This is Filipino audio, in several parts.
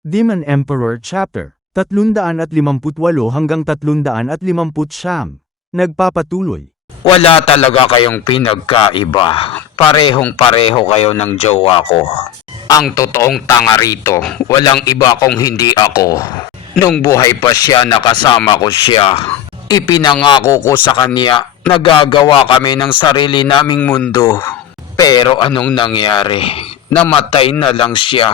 Demon Emperor Chapter 358 hanggang 359. Nagpapatuloy. Wala talaga kayong pinagkaiba. Parehong-pareho kayo ng jowa ko. Ang totoong tanga rito, walang iba kung hindi ako. Nung buhay pa siya, nakasama ko siya. Ipinangako ko sa kanya na gagawa kami ng sarili naming mundo. Pero anong nangyari? Namatay na lang siya.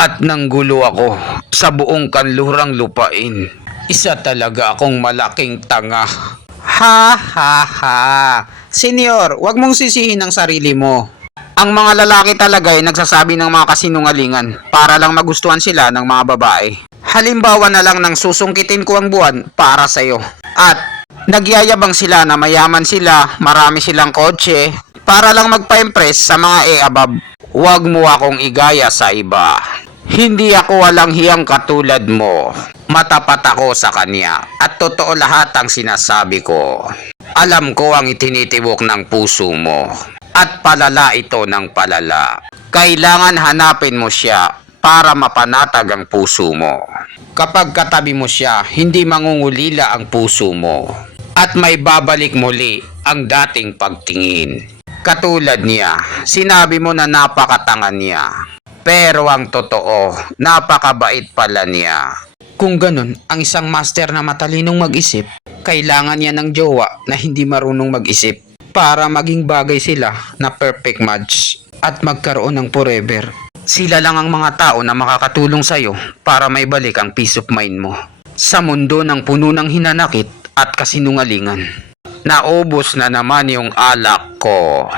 At nanggulo ako sa buong kanlurang lupain. Isa talaga akong malaking tanga. Ha ha ha. Senyor, wag mong sisihin ang sarili mo. Ang mga lalaki talaga ay nagsasabi ng mga kasinungalingan para lang magustuhan sila ng mga babae. Halimbawa na lang ng susungkitin ko ang buwan para sa'yo. At nagyayabang sila na mayaman sila, marami silang kotse, para lang magpa-impress sa mga e-abab. Huwag mo akong igaya sa iba. Hindi ako walang hiyang katulad mo. Matapat ako sa kanya at totoo lahat ang sinasabi ko. Alam ko ang itinitibok ng puso mo at palala ito ng palala. Kailangan hanapin mo siya para mapanatag ang puso mo. Kapag katabi mo siya, hindi mangungulila ang puso mo at may babalik muli ang dating pagtingin. Katulad niya, sinabi mo na napakatanga niya. Pero ang totoo, napakabait pala niya. Kung ganun, ang isang master na matalinong mag-isip, kailangan niya ng jowa na hindi marunong mag-isip para maging bagay sila na perfect match at magkaroon ng forever. Sila lang ang mga tao na makakatulong sa'yo para may balik ang peace of mind mo. Sa mundo ng puno ng hinanakit at kasinungalingan. Naubos na naman yung alak ko.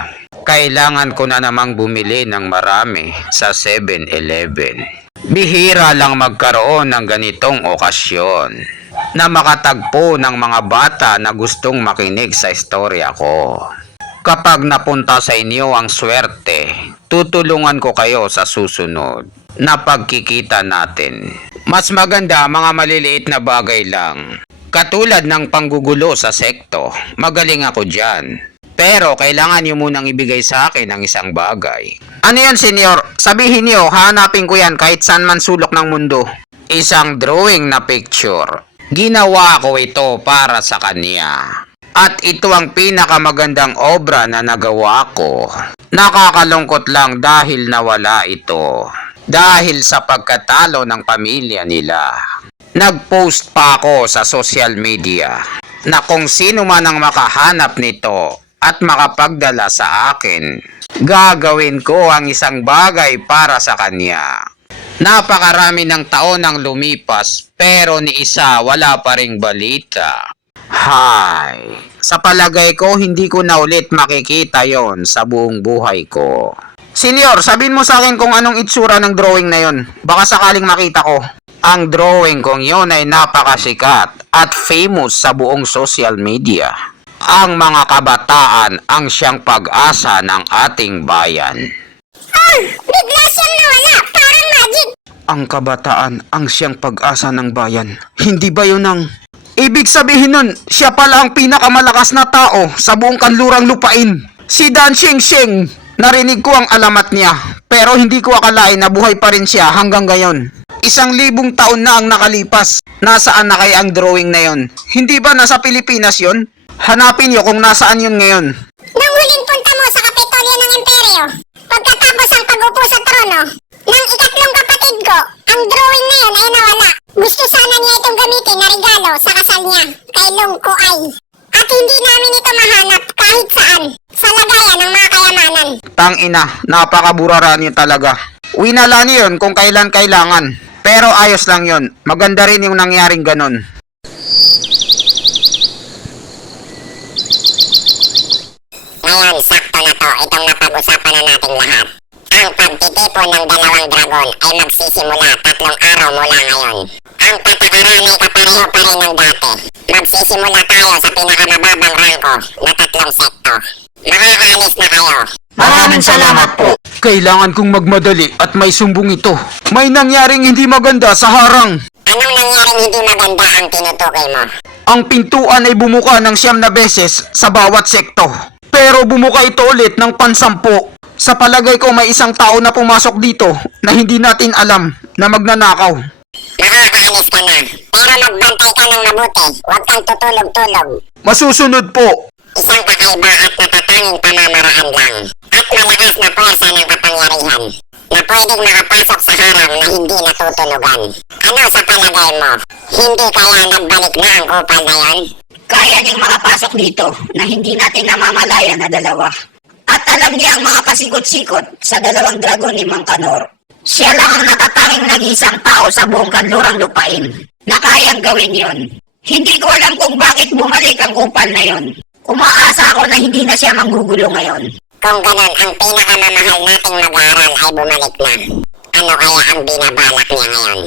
Kailangan ko na namang bumili ng marami sa 7-Eleven. Bihira lang magkaroon ng ganitong okasyon na makatagpo ng mga bata na gustong makinig sa istorya ko. Kapag napunta sa inyo ang swerte, tutulungan ko kayo sa susunod na pagkikita natin. Mas maganda mga maliliit na bagay lang. Katulad ng panggugulo sa sekto, magaling ako dyan. Pero kailangan niyo munang ibigay sa akin ang isang bagay. Ano yan, senyor? Sabihin niyo, hahanapin ko yan kahit saan man sulok ng mundo. Isang drawing na picture. Ginawa ko ito para sa kanya. At ito ang pinakamagandang obra na nagawa ko. Nakakalungkot lang dahil nawala ito. Dahil sa pagkatalo ng pamilya nila. Nag-post pa ako sa social media na kung sino man ang makahanap nito at makapagdala sa akin, gagawin ko ang isang bagay para sa kanya. Napakarami ng taon ang lumipas pero ni isa wala pa ring balita. Hay, sa palagay ko hindi ko na ulit makikita yon sa buong buhay ko. Senyor, sabihin mo sa akin kung anong itsura ng drawing na yon. Baka sakaling makita ko. Ang drawing kong yon ay napakasikat at famous sa buong social media. Ang mga kabataan ang siyang pag-asa ng ating bayan. Bigla siyang nawala, parang magic. Ang kabataan ang siyang pag-asa ng bayan. Hindi ba yun ang... Ibig sabihin nun, siya pala ang pinakamalakas na tao sa buong kanlurang lupain. Si Dan Xingxing. Narinig ko ang alamat niya, pero hindi ko akalain na buhay pa rin siya hanggang ngayon. 1,000 taon na ang nakalipas. Nasaan na kaya ang drawing na yon? Hindi ba nasa Pilipinas yon? Hanapin niyo kung nasaan yun ngayon. Nung huling punta mo sa Kapitolyo ng Imperyo, pagkatapos ang pag-upo sa trono, ng ikatlong kapatid ko, ang drawing na yun ay nawala. Gusto sana niya itong gamitin na regalo sa kasal niya kay Long Kuai. At hindi namin ito mahanap kahit saan, sa lagayan ng mga kayamanan. Tangina, napakaburara niyo talaga. Winala niyo yun kung kailan kailangan. Pero ayos lang yun. Maganda rin yung nangyaring ganon. Ngayon, sakto na to, itong napag-usapan na nating lahat. Ang pagtitipon ng 2 dragon ay magsisimula 3 araw mula ngayon. Ang patakaran ay kapareho pa rin ng dati. Magsisimula tayo sa pinakamababang rangko na 3 sekto. Makakaalis na kayo. Maraming salamat po. Kailangan kong magmadali at may sumbong ito. May nangyaring hindi maganda sa harang. Anong nangyaring hindi maganda ang tinutukoy mo? Ang pintuan ay bumuka ng 9 na beses sa bawat sekto. Pero bumuka ito ulit ng 10. Sa palagay ko may isang tao na pumasok dito na hindi natin alam na magnanakaw. Nakakaalis ka na. Pero magbantay ka ng mabuti. Huwag kang tutulog-tulog. Masusunod po. Isang kakaiba at natatanging pamamaraan lang. At malakas na puwersa ng kapangyarihan na pwedeng makapasok sa harang na hindi natutunugan. Ano sa palagay mo? Hindi kaya nagbalik na ang kupal na yon? Kaya niyang makapasok dito na hindi natin namamalayan na dalawa. At alam niya ang mga pasikot-sikot sa dalawang dragon ni Mang Kanor. Siya lang ang natatanging nag-isang tao sa buong kanlurang lupain na kayang gawin yon. Hindi ko alam kung bakit bumalik ang kupal na yon. Umaasa ako na hindi na siya manggugulo ngayon. Kung ganon, ang pinakamamahal nating mag-aaral ay bumalik na. Ano kaya ang binabalak niya ngayon?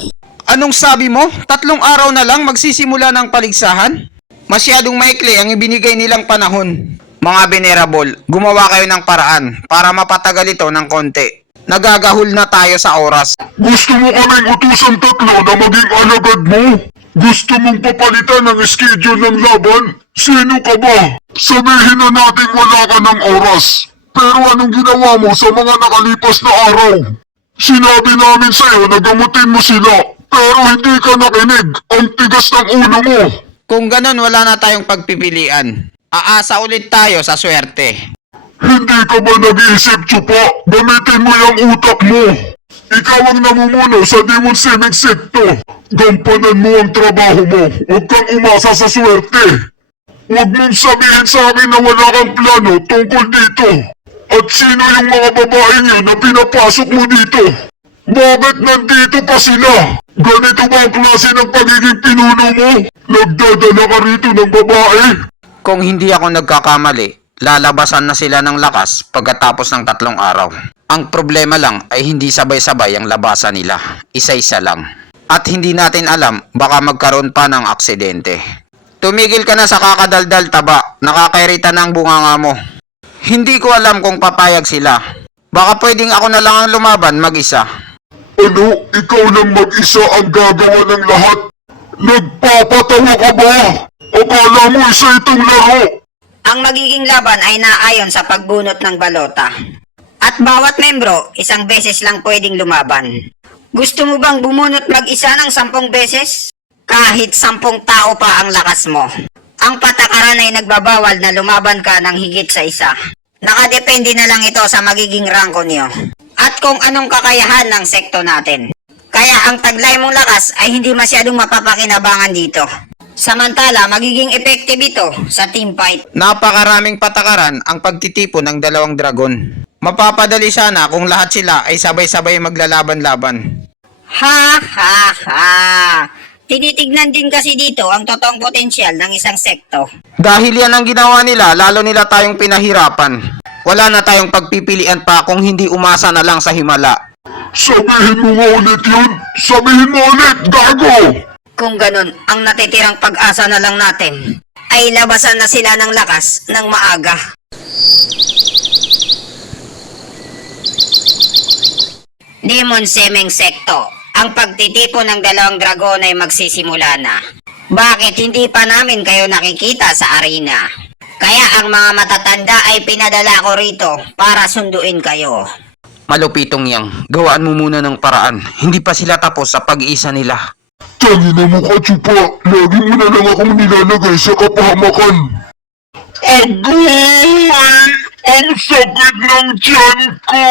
Anong sabi mo? 3 araw na lang magsisimula ng paligsahan? Masyadong maikli ang ibinigay nilang panahon. Mga venerable, gumawa kayo ng paraan para mapatagal ito ng konti. Nagagahol na tayo sa oras. Gusto mo kaming utusan 3 na maging alagad mo? Gusto mong papalitan ang schedule ng laban? Sino ka ba? Sabihin na natin wala ka ng oras. Pero anong ginawa mo sa mga nakalipas na araw? Sinabi namin sa'yo na gamutin mo sila, pero hindi ka nakinig. Ang tigas ng ulo mo. Kung ganon, wala na tayong pagpipilian. Aasa ulit tayo sa swerte. Hindi ka ba nag-iisip, Chupa? Gamitin mo yung utak mo. Ikaw ang namumuno sa Demon Seming Sekto. Gampanan mo ang trabaho mo. Huwag kang umasa sa swerte. Huwag mong sabihin sa akin na wala kang plano tungkol dito. At sino yung mga babaeng yun na pinapasok mo dito? Bakit nandito pa sila? Ganito ba ang klase ng pagiging pinuno mo? Nagdadala ka rito ng babae? Kung hindi ako nagkakamali, lalabasan na sila ng lakas pagkatapos ng 3 araw. Ang problema lang ay hindi sabay-sabay ang labasan nila. Isa-isa lang. At hindi natin alam, baka magkaroon pa ng aksidente. Tumigil ka na sa kakadaldal, taba. Nakakairita na ang bunganga mo. Hindi ko alam kung papayag sila. Baka pwedeng ako na lang ang lumaban mag-isa. Ano? Ikaw lang mag-isa ang gagawa ng lahat? Nagpapatawa ka ba? Akala mo isa itong laro? Ang magiging laban ay naayon sa pagbunot ng balota. At bawat membro, isang beses lang pwedeng lumaban. Gusto mo bang bumunot mag-isa ng 10 beses? Kahit 10 tao pa ang lakas mo. Ang patakaran ay nagbabawal na lumaban ka ng higit sa isa. Nakadepende na lang ito sa magiging rangko niyo. At kung anong kakayahan ng sekto natin. Kaya ang taglay mong lakas ay hindi masyadong mapapakinabangan dito. Samantala, magiging effective ito sa team fight. Napakaraming patakaran ang pagtitipon ng 2 dragon. Mapapadali sana kung lahat sila ay sabay-sabay maglalaban-laban. Ha ha ha! Tinitignan din kasi dito ang totoong potensyal ng isang sekto. Dahil yan ang ginawa nila, lalo nila tayong pinahirapan. Wala na tayong pagpipilian pa kung hindi umasa na lang sa himala. Sabihin mo nga ulit yun! Sabihin mo ulit, gago! Kung ganun, ang natitirang pag-asa na lang natin ay labasan na sila ng lakas ng maaga. Demon Semeng Sekto. Ang pagtitipon ng 2 dragon ay magsisimula na. Bakit hindi pa namin kayo nakikita sa arena? Kaya ang mga matatanda ay pinadala ko rito para sunduin kayo. Malupitong yang, gawaan mo muna ng paraan. Hindi pa sila tapos sa pag-iisa nila. Tangina mo ka, Chupa! Lagi mo na lang akong nilalagay sa kapahamakan! Agoy! Ang sakit ng tiyan ko!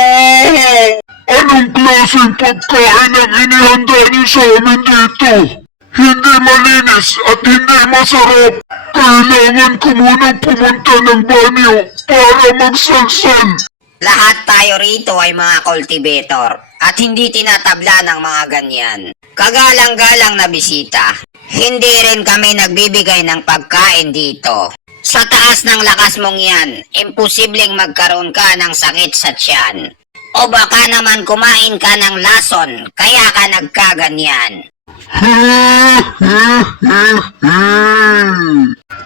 Anong klaseng pagkain ang inihanda niyo sa amin dito? Hindi malinis at hindi masarap. Kailangan ko munang pumunta ng banyo para magsalsal. Lahat tayo rito ay mga cultivator at hindi tinatabla ng mga ganyan. Kagalang-galang na bisita. Hindi rin kami nagbibigay ng pagkain dito. Sa taas ng lakas mong yan, imposibleng magkaroon ka ng sakit sa tiyan. O baka naman kumain ka ng lason, kaya ka nagkaganyan.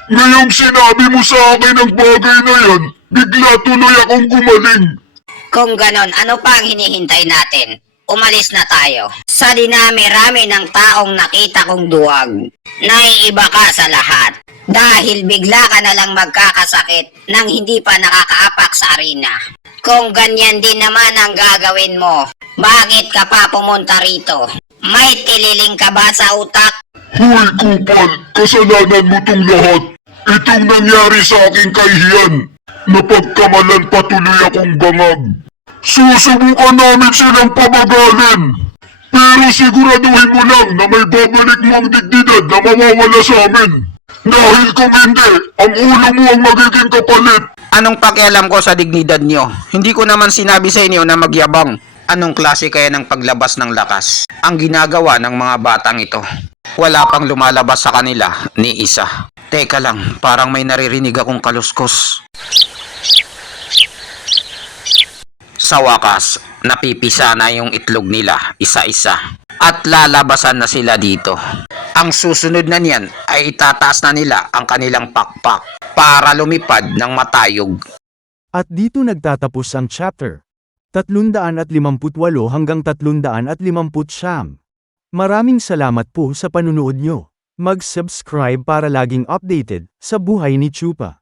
Ngayong sinabi mo sa akin ang bagay na yan, bigla tuloy akong gumaling. Kung ganon, ano pa ang hinihintay natin? Umalis na tayo. Sa dinami-rami ng taong nakita kong duwag, naiiba ka sa lahat. Dahil bigla ka na lang magkakasakit nang hindi pa nakakaapak sa arena. Kung ganyan din naman ang gagawin mo, bakit ka pa pumunta rito? May tililing ka ba sa utak? Hoy kupal, kasalanan mo tong lahat. Itong nangyari sa aking kahihiyan. Napagkamalan patuloy akong bangag. Susubukan namin silang pamagalin. Pero siguraduhin mo lang na may babalik mo ang dignidad na mawawala sa amin. Dahil kung hindi, ang ulo mo ang magiging kapalit. Anong pakialam ko sa dignidad nyo? Hindi ko naman sinabi sa inyo na magyabang. Anong klase kaya ng paglabas ng lakas ang ginagawa ng mga batang ito? Wala pang lumalabas sa kanila ni isa. Teka lang, parang may naririnig akong kaluskos. Sa wakas, napipisa na yung itlog nila isa-isa at lalabasan na sila dito. Ang susunod na niyan ay itataas na nila ang kanilang pakpak para lumipad ng matayog. At dito nagtatapos ang chapter 358 hanggang 359. Maraming salamat po sa panunood nyo. Mag-subscribe para laging updated sa buhay ni Chupa.